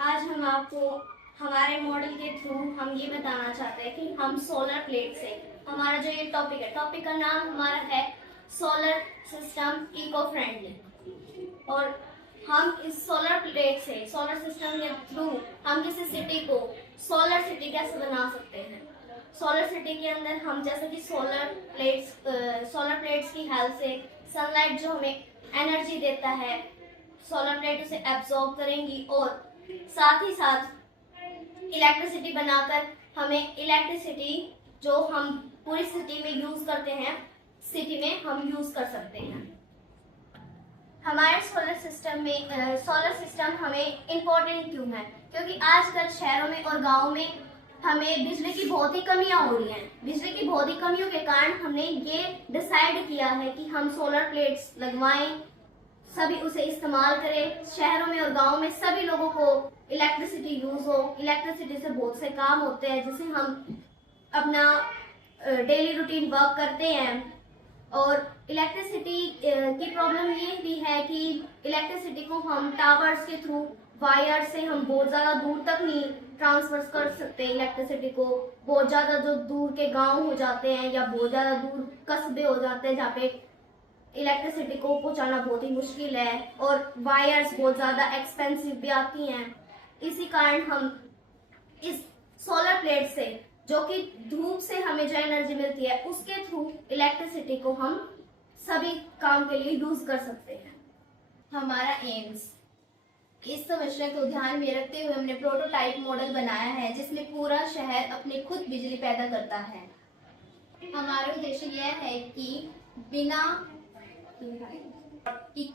आज हम आपको हमारे मॉडल के थ्रू हम ये बताना चाहते हैं कि हम सोलर प्लेट से हमारा जो ये टॉपिक है, टॉपिक का नाम हमारा है सोलर सिस्टम इको फ्रेंडली। और हम इस सोलर प्लेट से, सोलर सिस्टम के थ्रू हम किसी सिटी को सोलर सिटी कैसे बना सकते हैं। सोलर सिटी के अंदर हम जैसे कि सोलर प्लेट्स की हेल्प से सनलाइट जो हमें एनर्जी देता है, सोलर प्लेट उसे एब्जॉर्ब करेंगी और साथ ही साथ इलेक्ट्रिसिटी बनाकर हमें इलेक्ट्रिसिटी जो हम पूरी सिटी में यूज करते हैं, सिटी में हम यूज कर सकते हैं। हमारे सोलर सिस्टम हमें इम्पोर्टेंट क्यों है? क्योंकि आजकल शहरों में और गाँव में हमें बिजली की बहुत ही कमियां हो रही हैं। बिजली की बहुत ही कमियों के कारण हमने ये डिसाइड किया है कि हम सोलर प्लेट्स लगवाएं, सभी उसे इस्तेमाल करें। शहरों में और गाँव में सभी लोगों को इलेक्ट्रिसिटी यूज हो। इलेक्ट्रिसिटी से बहुत से काम होते हैं जिसे हम अपना डेली रूटीन वर्क करते हैं। और इलेक्ट्रिसिटी की प्रॉब्लम ये भी है कि इलेक्ट्रिसिटी को हम टावर्स के थ्रू, वायर से हम बहुत ज्यादा दूर तक नहीं ट्रांसफर कर सकते। इलेक्ट्रिसिटी को बहुत ज्यादा जो दूर के गांव हो जाते हैं या बहुत ज्यादा दूर कस्बे हो जाते हैं जहाँ पे इलेक्ट्रिसिटी को पहुंचाना बहुत ही मुश्किल है और वायर्स बहुत ज्यादा एक्सपेंसिव भी आती हैं। इसी कारण हम इस सोलर प्लेट से, जो कि धूप से हमें जो एनर्जी मिलती है, उसके थ्रू इलेक्ट्रिसिटी को हम सभी काम के लिए यूज कर सकते हैं। हमारा एम्स, इस समस्या को ध्यान में रखते हुए हमने प्रोटोटाइप मॉडल बनाया है जिसमें पूरा शहर अपने खुद बिजली पैदा करता है। हमारा उद्देश्य यह है कि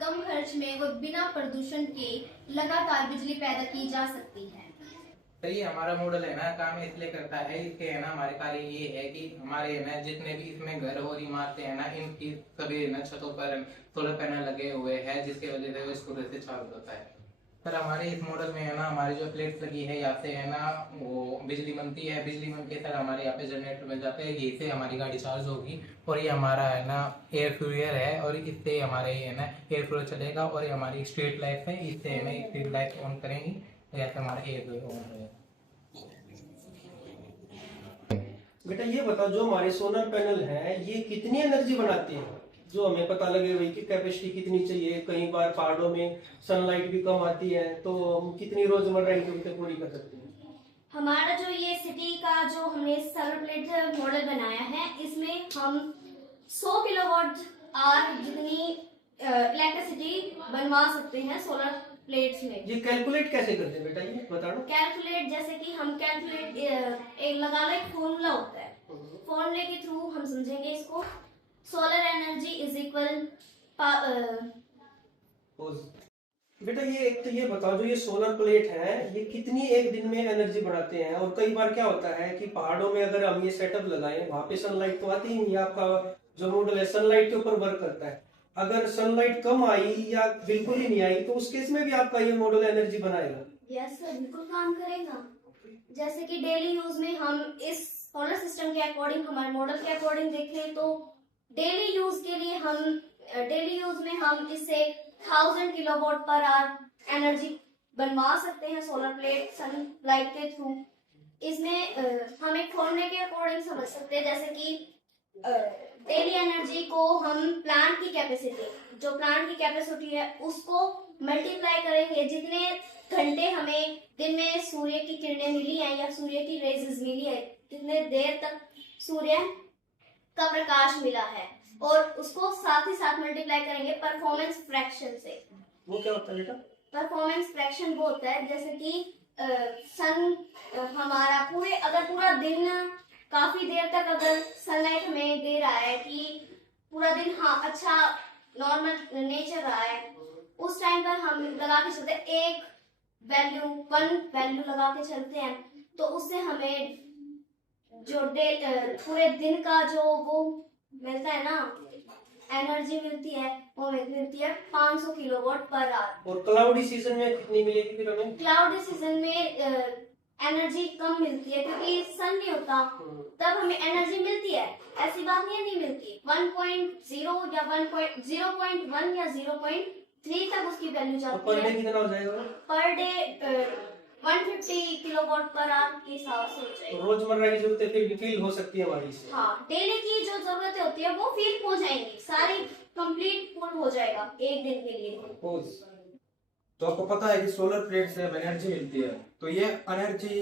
कम खर्च में और बिना प्रदूषण के लगातार बिजली पैदा की जा सकती है। तो ये हमारा मॉडल है ना, काम इसलिए करता है, इसके है ना हमारे कार्य ये है कि हमारे है ना जितने भी इसमें घर और इमारतें हैं ना, इनकी सभी है ना छतों पर सोलर पैनल लगे हुए हैं जिसकी वजह से वो इस तरह से चार्ज होता है। सर हमारे इस मॉडल में है ना हमारी जो प्लेट्स लगी है यहाँ से है ना वो बिजली बनती है। बिजली बन के सर हमारे यहाँ पे जनरेटर मिल जाते हैं, यही से हमारी गाड़ी चार्ज होगी। और ये हमारा है ना एयर फ्यूरियर है और इससे हमारे है ना एयर फ्लो चलेगा। और ये हमारी स्ट्रीट लाइट है, इससे है ना स्ट्रीट लाइट ऑन करेंगी तो यहाँ से हमारा एयर ऑन होगा। बेटा ये बताओ, जो हमारे सोलर पैनल है ये कितनी एनर्जी बनाते हैं, जो हमें पता लगे भाई कि कैपेसिटी कितनी चाहिए। कई बार पहाड़ों में सनलाइट भी कम आती है तो हम कितनी रोजमर्रा की जरूरतें पूरी कर सकते हैं। हमारा जो ये सिटी का जो हमने सोलर प्लेट मॉडल बनाया है, इसमें हम 100 किलोवाट आवर जितनी इलेक्ट्रिसिटी बनवा सकते हैं सोलर प्लेट्स में। ये कैलकुलेट कैसे करते हैं बेटा, ये बता दो। कैलकुलेट जैसे कि हम कैलकुलेट एक लगा लो, एक फॉर्मूला होता है। फॉर्मूले के थ्रू हम समझेंगे इसको। सोलर एनर्जी इज इक्वल बेटा ये एक तो ये बताओ, जो ये सोलर प्लेट है ये कितनी एक दिन में एनर्जी बनाते हैं। और कई बार क्या होता है कि पहाड़ों में अगर हम ये सेटअप लगाएं, वहां पे सनलाइट तो आती ही नहीं। आपका जो मॉडल है सनलाइट के ऊपर वर्क करता है। अगर सनलाइट कम आई या बिल्कुल ही नहीं आई तो उस केस में भी आपका ये मॉडल एनर्जी बनाएगा। यस सर, बिल्कुल काम करेगा। जैसे कि डेली यूज में हम इस सोलर सिस्टम के अकॉर्डिंग, हमारे मॉडल के अकॉर्डिंग देखें तो डेली यूज में हम इससे 1000 किलोवाट पर आवर एनर्जी बनवा सकते हैं सोलर प्लेट सनलाइट के थ्रू। इसमें हम एक फॉर्मूले के अकॉर्डिंग समझ सकते हैं, जैसे कि डेली एनर्जी को हम प्लांट की कैपेसिटी है उसको मल्टीप्लाई करेंगे। जितने घंटे हमें दिन में सूर्य की किरणें मिली हैं या सूर्य की रेजेस मिली है, कितने देर तक सूर्य का प्रकाश मिला है, और उसको साथ ही साथ मल्टीप्लाई करेंगे परफॉर्मेंस फ्रैक्शन से। वो क्या होता है बेटा? परफॉर्मेंस फ्रैक्शन वो होता है जैसे कि सन हमारा अगर पूरा दिन काफी देर तक अगर सनलाइट हमें दे रहा है कि पूरा दिन अच्छा नॉर्मल नेचर रहा है, उस टाइम पर हम लगा के चलते एक वन वैल्यू लगा के चलते हैं, तो उससे हमें जो पूरे दिन का जो वो मिलता है ना एनर्जी मिलती है, वो मिलती है 500 किलोवाट पर आवर। और क्लाउडी सीजन में कितनी मिलेगी फिर हमें? क्लाउडी सीजन में एनर्जी कम मिलती है क्योंकि सन नहीं होता, तब हमें एनर्जी मिलती है। ऐसी बात नहीं मिलती। 1.0 या 0.1 या 0.3 तक उसकी वैल्यू जाती है। पर डे कितना हो जाएगा? Per day kilowatt per hour के हिसाब से हो जाएगी। तो रोजमर्रा की जरूरतें फिर फील हो सकती है हमारी इससे। हाँ, डेली की जो जरूरतें होती है वो फील हो जाएंगी, सारी कंप्लीट फुल हो जाएगा एक दिन के लिए। तो आपको पता है कि सोलर प्लेट से हमें एनर्जी मिलती है, तो ये एनर्जी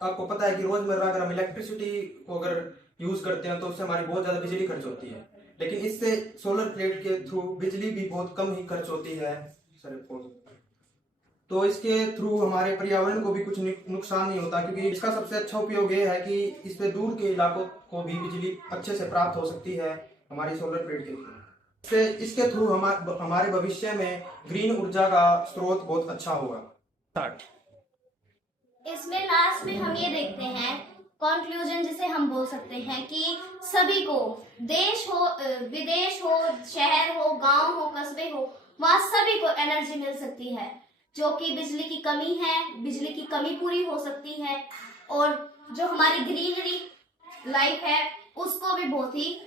आपको पता है कि रोजमर्रा अगर हम इलेक्ट्रिसिटी को अगर यूज करते हैं तो उससे हमारी बहुत ज्यादा बिजली खर्च होती है, लेकिन इससे सोलर प्लेट के थ्रू बिजली भी बहुत कम ही खर्च होती है। तो इसके थ्रू हमारे पर्यावरण को भी कुछ नुकसान नहीं होता, क्योंकि इसका सबसे अच्छा उपयोग ये है कि इस पे दूर के इलाकों को भी बिजली अच्छे से प्राप्त हो सकती है हमारी सोलर प्लेट के थ्रू। इसके थ्रू हमारे भविष्य में ग्रीन ऊर्जा का स्रोत बहुत अच्छा होगा। इसमें लास्ट में हम ये देखते हैं कंक्लूजन, जिसे हम बोल सकते हैं कि सभी को, देश हो विदेश हो, शहर हो, गांव हो, कस्बे हो, वहाँ सभी को एनर्जी मिल सकती है, जो कि बिजली की कमी है, बिजली की कमी पूरी हो सकती है, और जो हमारी ग्रीनरी लाइफ है उसको भी बहुत ही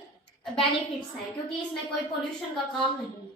बेनिफिट्स हैं, क्योंकि इसमें कोई पोल्यूशन का काम नहीं है।